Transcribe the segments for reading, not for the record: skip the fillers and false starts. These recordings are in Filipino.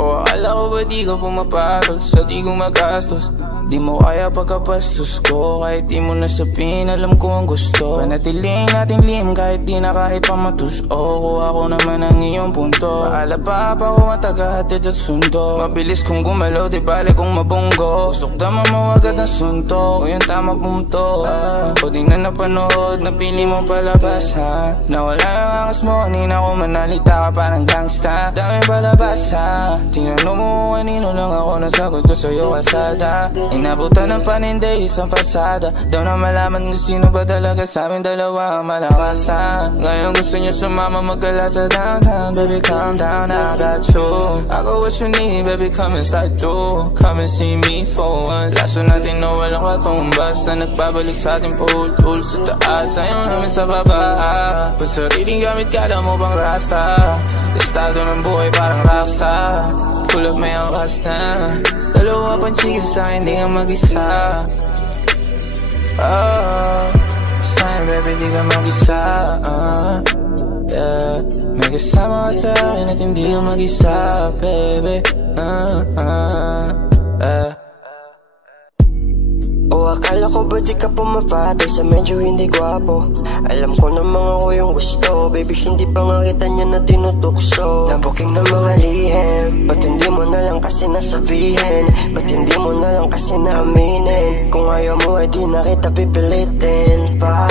O akala ko ba di ka pumapatol sa di ko magastos? Di mo kaya pagkapastos ko, kahit di mo nasapin, alam ko ang gusto. Panatiling natin lim kahit di na kahit pamatus. O kuha ko naman ang iyong punto. Paala pa ako matagahatid at sundo. Mabilis kong gumalaw, di bale kong mabunggo. Gusto ko damang mawagad ang sunto, o yung tama pumunto. O di na napanood, napili mo palabas ha. Nawala yung angas mo, kanina ko manalita ka parang gangsta. Dami palabas ha. Tinanong mo kanino lang ako, nasagot ko sa'yo kasada. Inabutan ng paninday, isang pasada. Daw na malaman kung sino ba talaga sa amin dalawa ang malakas ha. Ngayon gusto niya sumama magala sa downtown. Baby calm down, I got you. I got what you need, baby come inside through. Come and see me for once. Kaso natin na walang katumbas na nagbabalik sa ating putol sa taas, ayaw namin sa baba. Pag sariling gamit kala mo bang rasta? Estado ng buhay parang rockstar. Pull up may angkas na. Dalawa pang chika sa'kin, di ka mag-isa. Sa'kin baby, di ka mag-isa. Yeah. May kasama ka sa'kin at hindi ka mag-isa, baby. O akala ko ba di ka pumapatol sa medyo hindi gwapo? Alam ko namang ako yung gusto. Baby, hindi pa nga kita niya na tinutukso. Nabuking ng mga lihim, ba't hindi mo na lang kasi nasabihin? Ba't hindi mo na lang kasi naaminin? Kung ayaw mo ay di na kita pipilitin pa.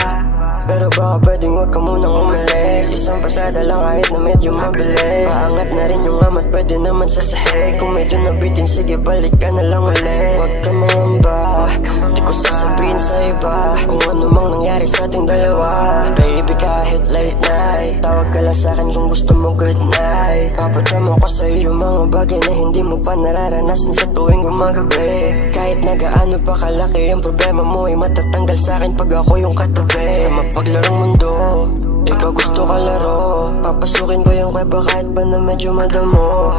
Pero baka pwedeng huwag ka munang umalis. Isang pasada lang kahit na medyo mabilis. Paangat na rin yung amat, pwede naman sa sahig. Kung medyo nabitin, sige balik ka na lang ulit. Huwag ka mangamba, di ko sasabihin sa iba kung ano mang nangyari sa ating dalawa. Baby, kahit late night, tawag ka lang sa'kin kung gusto mo good night. Papadama ko sa iyo mga bagay na hindi mo pa nararanasan sa tuwing gumagabi. Kahit na gaano pa kalaki ang problema mo, ay matatanggal sa'kin pag ako yung katabi. Sa mapaglarong mundo, ikaw gusto ka laro. Papasukin ko yung kuweba kahit pa na medyo madamo.